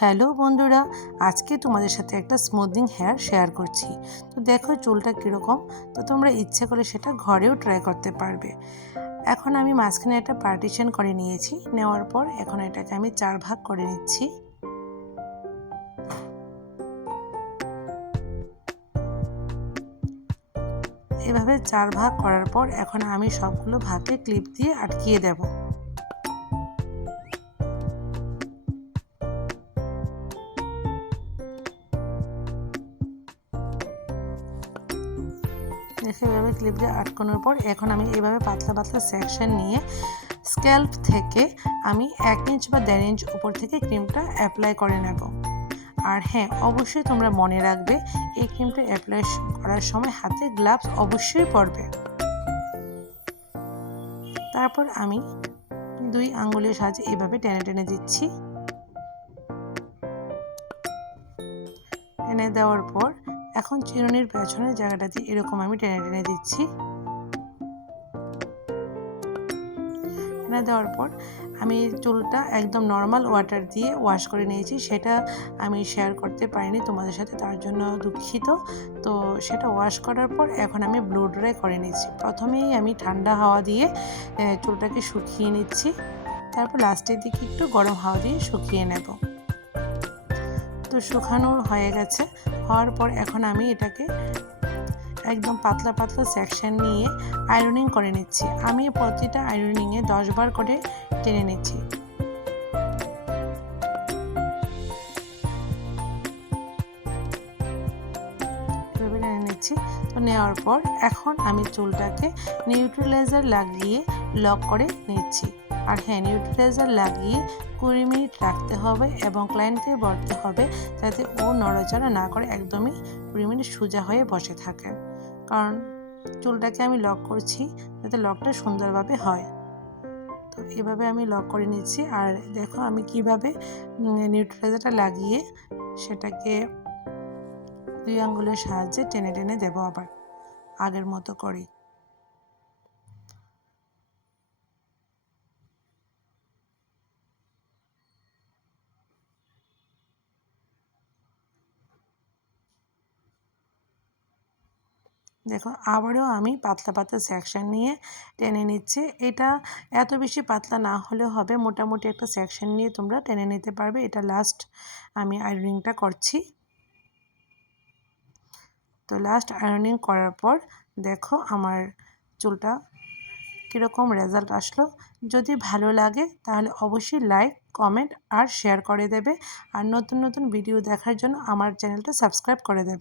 Hello বন্ধুরা, আজকে তোমাদের সাথে একটা স্মুথিং হেয়ার শেয়ার করছি। তো দেখো চুলটা কীরকম। তো তোমরা ইচ্ছে করে সেটা ঘরেও ট্রাই করতে পারবে। এখন আমি মাঝখানে একটা পার্টিশন করে নিয়েছি। নেওয়ার পর এখন এটাকে আমি 4 ভাগ করে নিচ্ছি। এভাবে 4 ভাগ করার পর এখন আমি সবগুলো ভাগে ক্লিপ দিয়ে আটকিয়ে দেব। দেখে এভাবে ক্লিপ দিয়ে আটকানোর পর এখন আমি এভাবে পাতলা পাতলা সেকশন নিয়ে স্ক্যাল্প থেকে আমি 1 ইঞ্চ বা 1.5 ইঞ্চ উপর থেকে ক্রিমটা অ্যাপ্লাই করে নেব। আর হ্যাঁ, অবশ্যই তোমরা মনে রাখবে এই ক্রিমটা অ্যাপ্লাই করার সময় হাতে গ্লাভস অবশ্যই পরবে। তারপর আমি 2 আঙ্গুলের সাহায্যে এভাবে টেনে টেনে দিচ্ছি। টেনে দেওয়ার পর এখন চিরুনির পেছনের জায়গাটা দিয়ে এরকম আমি টেনে টেনে দিচ্ছি। টেনে দেওয়ার পর আমি চুলটা একদম নর্মাল ওয়াটার দিয়ে ওয়াশ করে নিয়েছি। সেটা আমি শেয়ার করতে পারিনি তোমাদের সাথে, তার জন্য দুঃখিত। তো সেটা ওয়াশ করার পর এখন আমি ব্লো ড্রাই করে নিচ্ছি। প্রথমেই আমি ঠান্ডা হাওয়া দিয়ে চুলটাকে শুকিয়ে নিচ্ছি। তারপর লাস্টের দিকে একটু গরম হাওয়া দিয়ে শুকিয়ে নেব। তো শুকানো হয়ে গেছে। হওয়ার পর এখন আমি এটাকে একদম পাতলা পাতলা সেকশন নিয়ে আয়রনিং করে নিচ্ছি। আমি প্রতিটা আয়রনিংয়ে 10 বার করে টেনে নিচ্ছি। এভাবে টেনে নিচ্ছি। তো নেওয়ার পর এখন আমি চুলটাকে নিউট্রিলাইজার লাগিয়ে লক করে নিচ্ছি। আর হ্যাঁ, নিউট্রিলাইজার লাগিয়ে 20 মিনিট রাখতে হবে এবং ক্লায়েন্টকে বলতে হবে যাতে ও নড়াচড়া না করে, একদমই 20 মিনিট সোজা হয়ে বসে থাকে। কারণ চুলটাকে আমি লক করছি যাতে লকটা সুন্দরভাবে হয়। তো এভাবে আমি লক করে নিচ্ছি। আর দেখো আমি কিভাবে নিউট্রিলাইজারটা লাগিয়ে সেটাকে 2 আঙ্গুলের সাহায্যে টেনে টেনে দেবো আবার আগের মতো করি। দেখো আবারও আমি পাতলা পাতলা সেকশন নিয়ে টেনে নিচ্ছি। এটা এত বেশি পাতলা না হলেও হবে, মোটামুটি একটা সেকশন নিয়ে তোমরা টেনে নিতে পারবে। এটা লাস্ট আমি আয়রনিংটা করছি। তো লাস্ট আয়রনিং করার পর দেখো আমার চুলটা কীরকম রেজাল্ট আসলো। যদি ভালো লাগে তাহলে অবশ্যই লাইক, কমেন্ট আর শেয়ার করে দেবে। আর নতুন নতুন ভিডিও দেখার জন্য আমার চ্যানেলটা সাবস্ক্রাইব করে দেবে।